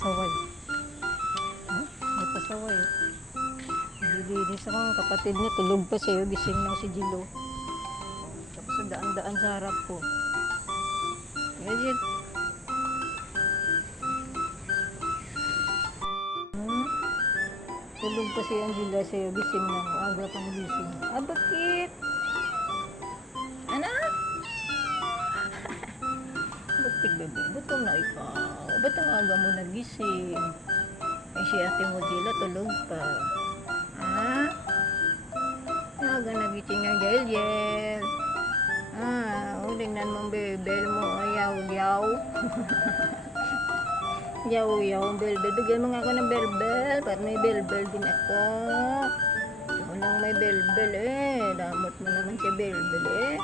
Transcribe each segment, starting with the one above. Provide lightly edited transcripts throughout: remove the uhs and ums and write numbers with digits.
pasaway. Huh? May pasaway. Nililinis ako ng kapatid niya. Tulog pa siya. Gising lang si Jilo. Tapos daan-daan sa harap ko. Kaya Jil. Tulog pa si Angela sa'yo. Gising lang. Aga pang gising. Ah, bakit? Anak? Bakit bebe? Ba't ka na ikaw? Ba't ang aga mo nagising? Ay si ate mo Jila tulog pa. Ha? Aga nagising ng Jel-Jel. Tingnan mo ang bebel mo. Ayaw-yaw. Yaw-yaw ang bel-bel. Bigyan mo nga ako ng bel-bel. Para may bel-bel din ako. Ikaw lang may bel-bel eh. Damot mo naman siya bel-bel eh.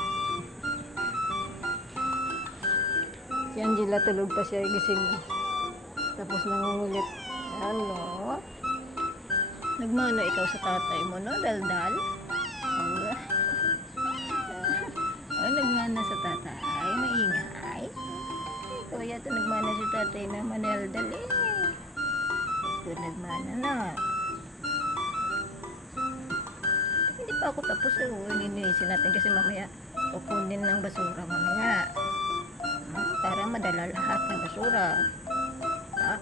Si Angela tulog pa siya, gising. Tapos nangungulit. Ano? Nagmano ikaw sa tatay mo, no? Daldal? Ay, nagmana sa tatay. Maingay. Ikaw yata nagmana sa tatay na maneldal eh. Ikaw nagmana na. Hindi pa ako tapos eh. Ninisin natin kasi mamaya kukunin ng basura mamaya. Para madala lahat ng basura. Ha?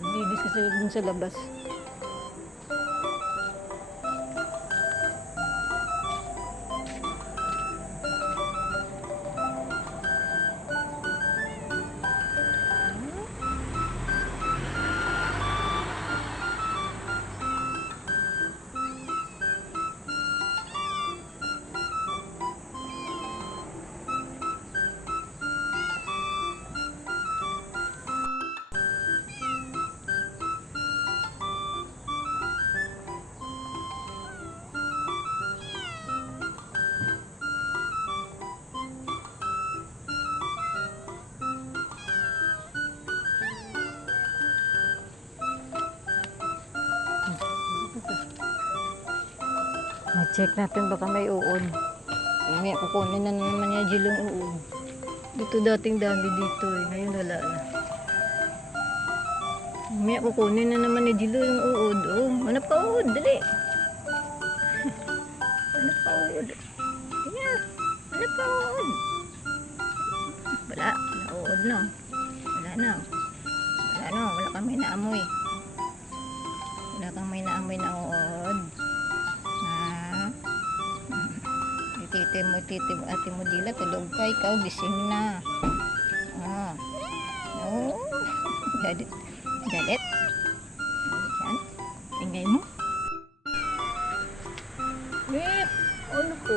Bibis kasi dun sa labas. Na-check natin baka may uod. Mamaya kukunin na naman niya Jilong uod. Dito dating dami dito eh. Ngayon wala na. Mamaya kukunin na naman ni Jilo yung uod. Oh, hanap ka uod. Dali. Hanap ka uod. Ayan. Hanap ka uod. Wala. Wala uod no. Wala na. Wala no. Wala kami naamoy. Wala kami naamoy na uod. Titi mo, ate mo Dila, tulog ka, ikaw, gising na. No. Galit. Galit. Yan. Tingay mo. Mip, ano po?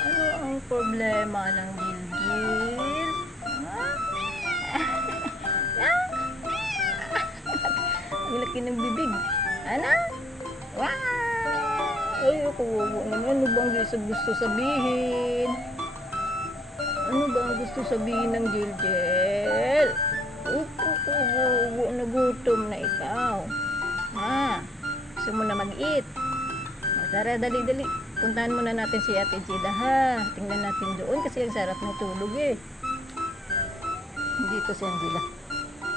Ano ang problema ng Gilgil? Ang laki ng bibig. Ano? Wow! Ay, ako naman. Ano bang gusto sabihin? Ano ba ang gusto sabihin ng Jil-Jel? Nagutom na ikaw. Ha? Gusto mo na mag-eat? Tara, dali-dali. Puntahan muna natin si Ate Jila, ha? Tingnan natin doon kasi ang sarap ng tulog eh. Dito si Angela.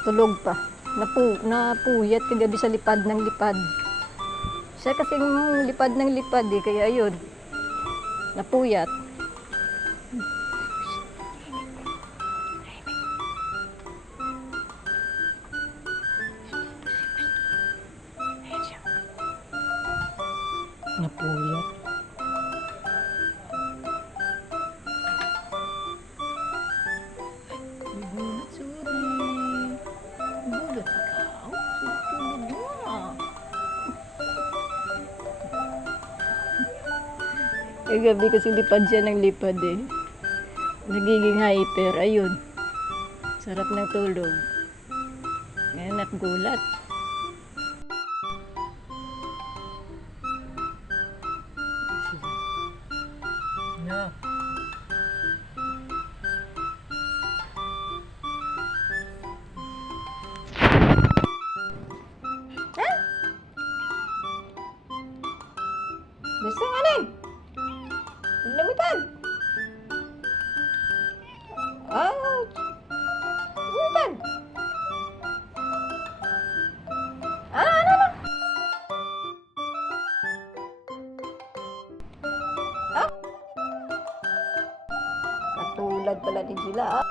Tulog pa. Napuyat kagabi sa lipad ng lipad. Siya kasing lipad ng lipad eh, kaya ayun, napuyat. Napuyat. Kagabi kasi lipad siya ng lipad eh. Nagiging hyper. Ayun. Sarap ng tulog. Ngayon nagulat. No. Gusto nga rin. Lumipad. Lumipad. Katulad pala din sila.